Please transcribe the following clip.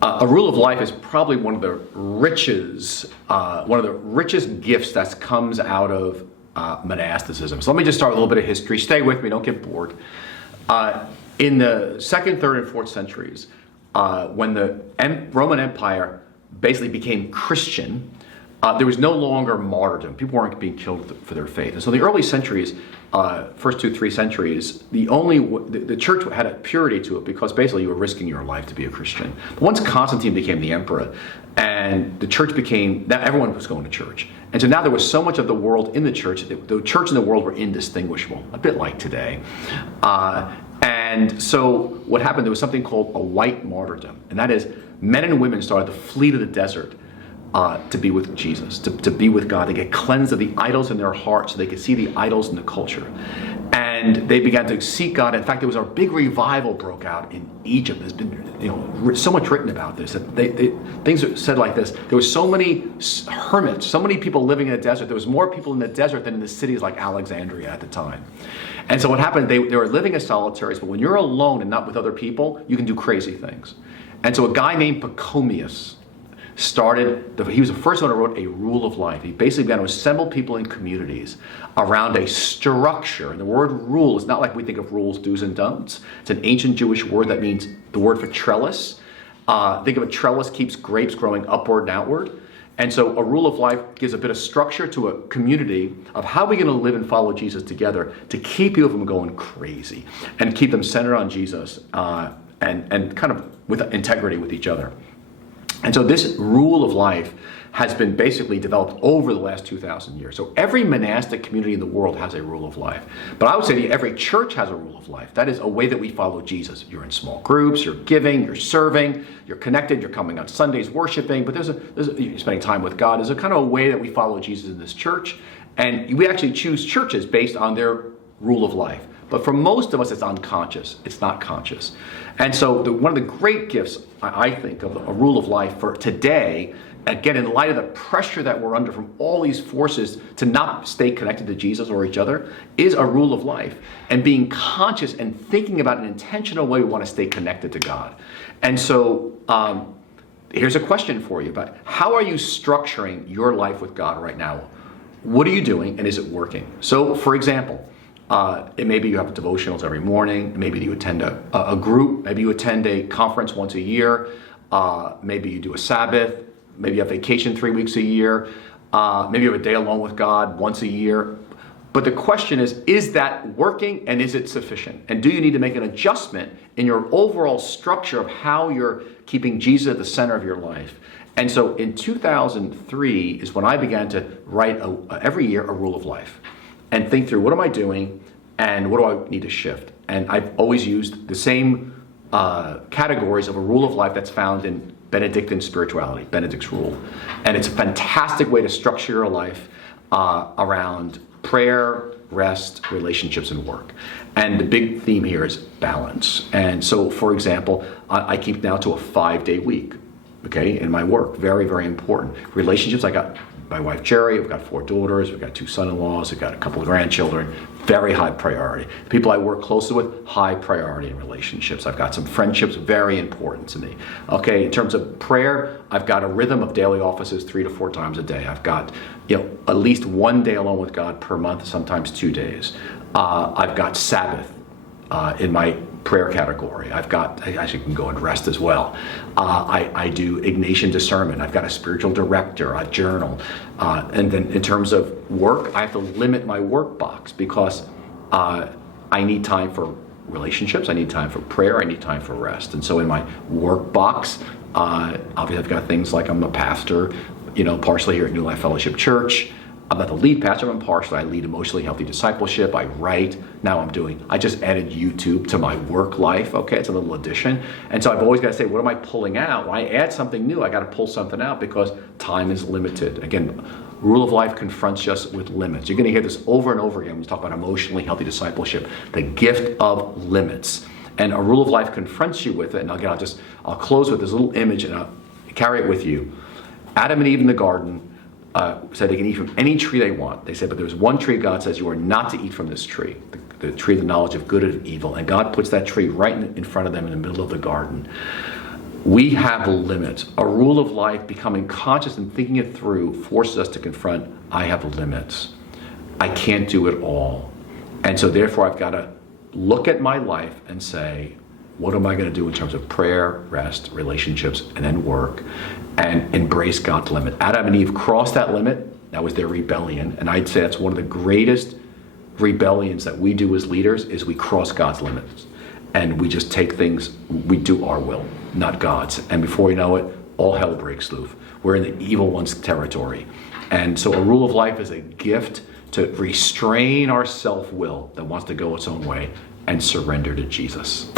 A rule of life is probably one of the richest gifts that comes out of monasticism. So let me just start with a little bit of history. Stay with me, don't get bored. In the 2nd, 3rd, and 4th centuries, when the Roman Empire basically became Christian, there was no longer martyrdom. People weren't being killed for their faith. And so the early centuries, first 2-3 centuries, the church had a purity to it because basically you were risking your life to be a Christian. But once Constantine became the emperor and the church now everyone was going to church. And so now there was so much of the world in the church and the world were indistinguishable, a bit like today. And so what happened, there was something called a white martyrdom. And that is men and women started to flee to the desert to be with Jesus, to be with God. They get cleansed of the idols in their hearts so they could see the idols in the culture. And they began to seek God. In fact, there was a big revival broke out in Egypt. There's been so much written about this. Things are said like this. There were so many hermits, so many people living in the desert. There was more people in the desert than in the cities like Alexandria at the time. And so what happened, they were living as solitaries, but when you're alone and not with other people, you can do crazy things. And so a guy named Pachomius he was the first one who wrote a rule of life. He basically began to assemble people in communities around a structure. And the word rule is not like we think of rules, do's and don'ts. It's an ancient Jewish word that means the word for trellis. Think of a trellis keeps grapes growing upward and outward. And so a rule of life gives a bit of structure to a community of how we're going to live and follow Jesus together to keep people from going crazy and keep them centered on Jesus and kind of with integrity with each other. And so this rule of life has been basically developed over the last 2,000 years. So every monastic community in the world has a rule of life. But I would say to you, every church has a rule of life. That is a way that we follow Jesus. You're in small groups, you're giving, you're serving, you're connected, you're coming on Sundays worshiping, but you're spending time with God. There's a kind of a way that we follow Jesus in this church. And we actually choose churches based on their rule of life. But for most of us, it's unconscious. It's not conscious. And so one of the great gifts, I think, of a rule of life for today, again, in light of the pressure that we're under from all these forces to not stay connected to Jesus or each other, is a rule of life. And being conscious and thinking about an intentional way we want to stay connected to God. And so here's a question for you about how are you structuring your life with God right now? What are you doing and is it working? So, for example, it may be you have devotionals every morning. Maybe you attend a group. Maybe you attend a conference once a year. Maybe you do a Sabbath. Maybe you have vacation 3 weeks a year. Maybe you have a day alone with God once a year. But the question is that working and is it sufficient? And do you need to make an adjustment in your overall structure of how you're keeping Jesus at the center of your life? And so in 2003 is when I began to write every year a rule of life. And think through, what am I doing and what do I need to shift? And I've always used the same categories of a rule of life that's found in Benedictine spirituality, Benedict's rule. And it's a fantastic way to structure your life around prayer, rest, relationships, and work. And the big theme here is balance. And so, for example, I keep now to a 5-day week, okay, in my work. Very, very important. Relationships, I got my wife Jerry, we've got 4 daughters, we've got 2 son-in-laws, we've got a couple of grandchildren, very high priority. The people I work closely with, high priority in relationships. I've got some friendships, very important to me. Okay, in terms of prayer, I've got a rhythm of daily offices 3 to 4 times a day. I've got at least 1 day alone with God per month, sometimes 2 days. I've got Sabbath in my prayer category. I actually can go and rest as well. I do Ignatian discernment. I've got a spiritual director, a journal. And then in terms of work, I have to limit my work box because I need time for relationships, I need time for prayer, I need time for rest. And so in my work box, obviously I've got things like I'm a pastor, partially here at New Life Fellowship Church. I'm not the lead pastor, I'm partial. I lead Emotionally Healthy Discipleship. I write. Now I just added YouTube to my work life. Okay, it's a little addition. And so I've always got to say, what am I pulling out? When I add something new, I got to pull something out because time is limited. Again, rule of life confronts us with limits. You're going to hear this over and over again when we talk about emotionally healthy discipleship, the gift of limits. And a rule of life confronts you with it. And again, I'll close with this little image and I'll carry it with you. Adam and Eve in the garden said they can eat from any tree they want. They said, but there's one tree God says you are not to eat from this tree, the tree of the knowledge of good and evil. And God puts that tree right in front of them in the middle of the garden. We have limits. A rule of life, becoming conscious and thinking it through, forces us to confront, I have limits. I can't do it all. And so therefore I've got to look at my life and say, what am I going to do in terms of prayer, rest, relationships, and then work, and embrace God's limit? Adam and Eve crossed that limit. That was their rebellion. And I'd say that's one of the greatest rebellions that we do as leaders, is we cross God's limits. And we just take things, we do our will, not God's. And before we know it, all hell breaks loose. We're in the evil one's territory. And so a rule of life is a gift to restrain our self-will that wants to go its own way and surrender to Jesus.